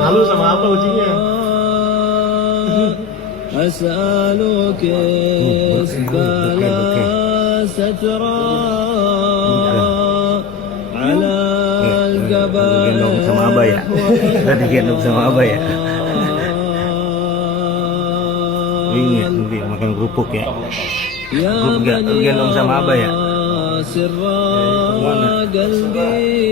Malu sama apa ujinya? أسألك إسبال سترا على Gendong sama abah ya. Tadi gendong sama abah ya. Ingat nanti makan kerupuk ya. Kerupuk gak gendong sama abah ya. سر قلبي